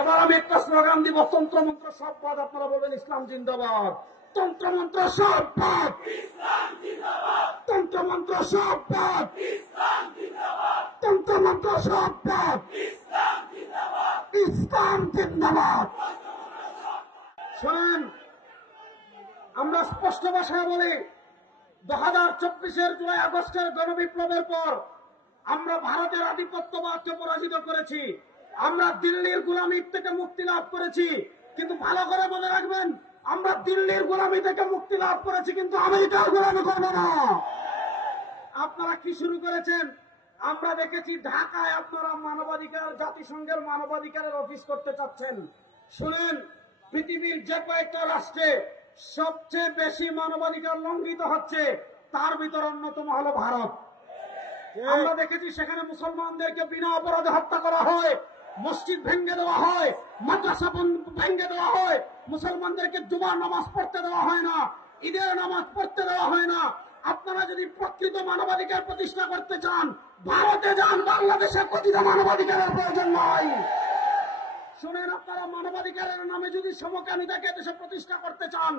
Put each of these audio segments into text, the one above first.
এবার আমি একটা স্লোগান দিব, তন্ত্রমন্ত্র সব বাদ, আপনারা বলবেন ইসলাম জিন্দাবাদ। তন্ত্রমন্ত্র সব বাদ, তন্ত্রমন্ত্র সব বাদ, তন্ত্রমন্ত্র সব বাদ, ইসলাম জিন্দাবাদ। শোনেন, আমরা স্পষ্ট ভাষায় বলি, 2024-এর জুলাই আগস্টের গণবিপ্লবের পর আমরা ভারতের আধিপত্যবাদকে পরাজিত করেছি, আমরা দিল্লির গোলামি থেকে মুক্তি লাভ করেছি। কিন্তু ভালো করে মনে রাখবেন, আমরা দিল্লির গোলামি থেকে মুক্তি লাভ করেছি, কিন্তু আমেরিকার গোলামি করব না। আপনারা কি শুরু করেছেন? আমরা দেখেছি ঢাকায় আপনারা মানবাধিকার, জাতিসংঘের মানবাধিকারের অফিস করতে চাচ্ছেন। শুনেন, পৃথিবীর যে কয়েকটা রাষ্ট্রে সবচেয়ে বেশি মানবাধিকার লঙ্ঘিত হচ্ছে, তার ভিতর অন্যতম হলো ভারত। আমরা দেখেছি সেখানে মুসলমানদেরকে বিনা অপরাধে হত্যা করা হয়, মসজিদ ভেঙে দেওয়া হয়, মাদ্রাসা ভেঙে দেওয়া হয়, মুসলমানদেরকে জুমার নামাজ পড়তে দেওয়া হয় না, ঈদের নামাজ পড়তে দেওয়া হয় না। আপনারা যদি প্রকৃত মানবাধিকার প্রতিষ্ঠা করতে চান, ভারতে যান, বাংলাদেশে কথিত মানবাধিকারের প্রয়োজন নয়। শুনেন, আপনারা মানবাধিকারের নামে যদি সমকামিতাকে দেশে প্রতিষ্ঠা করতে চান,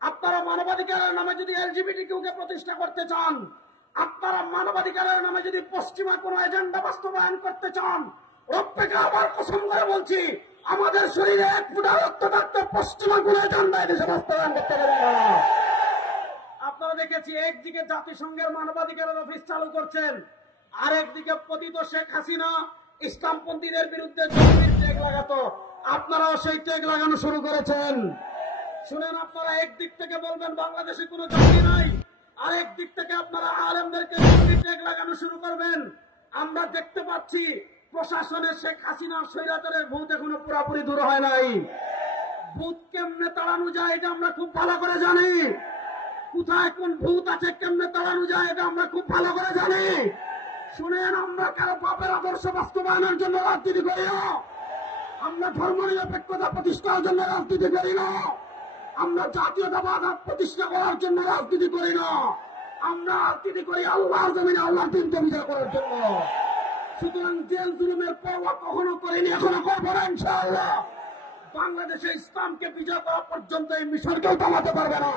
আপনারা মানবাধিকারের নামে যদি এলজিবিটিকিউকে প্রতিষ্ঠা করতে চান, আপনারা মানবাধিকারের নামে যদি পশ্চিমা কোন এজেন্ডা বাস্তবায়ন করতে চান, রব্বিকে আবার কসম করে বলছি, আমাদের শরীরে এক ফুটা রক্ত থাকতে পশ্চিমা কোন এজেন্ডা দেশে বাস্তবায়ন করতে পারবে না। আপনারা দেখেছি একদিকে জাতিসংঘের মানবাধিকারের অফিস চালু করছেন, আরেকদিকে পতিত শেখ হাসিনা ইসলামপন্থীদের বিরুদ্ধে জঙ্গির ট্যাগ লাগাতো, আপনারাও সেই ট্যাগ লাগানো শুরু করেছেন। শুনেন, আপনারা একদিক থেকে বলবেন বাংলাদেশে কোনো জঙ্গি নাই, আরেক দিক থেকে আপনারা আলেমদেরকে জঙ্গির ট্যাগ লাগানো শুরু করবেন। আমরা দেখতে পাচ্ছি প্রশাসনের শেখ হাসিনার স্বৈরাচারের ভূত এখনো পুরোপুরি দূর হয় নাই। ভূত কেমনে তাড়ানো যায় এটা আমরা খুব ভালো করে জানি, কোথায় কোন ভূত আছে কেমনে তাড়ানো যায় এটা আমরা খুব ভালো করে জানি। শুনেন, আমরা কারো বাপের আদর্শ বাস্তবায়নের জন্য রাজনীতি করি না, আমরা ধর্ম নিরপেক্ষতা প্রতিষ্ঠার জন্য রাজনীতি করি না, আমরা জাতীয়তাবাদ প্রতিষ্ঠা করার জন্য রাজনীতি করি না, আমরা রাজনীতি করি আল্লাহর জমিনে আল্লাহর দিনকে বিজয় করার জন্য। সুতরাং জেল জুলুমের পরোয়া কখনো করিনি, এখনো করবো না ইনশাআল্লাহ। বাংলাদেশে ইসলামকে বিজয় করা পর্যন্ত এই মিশনকেও থামাতে পারবে না।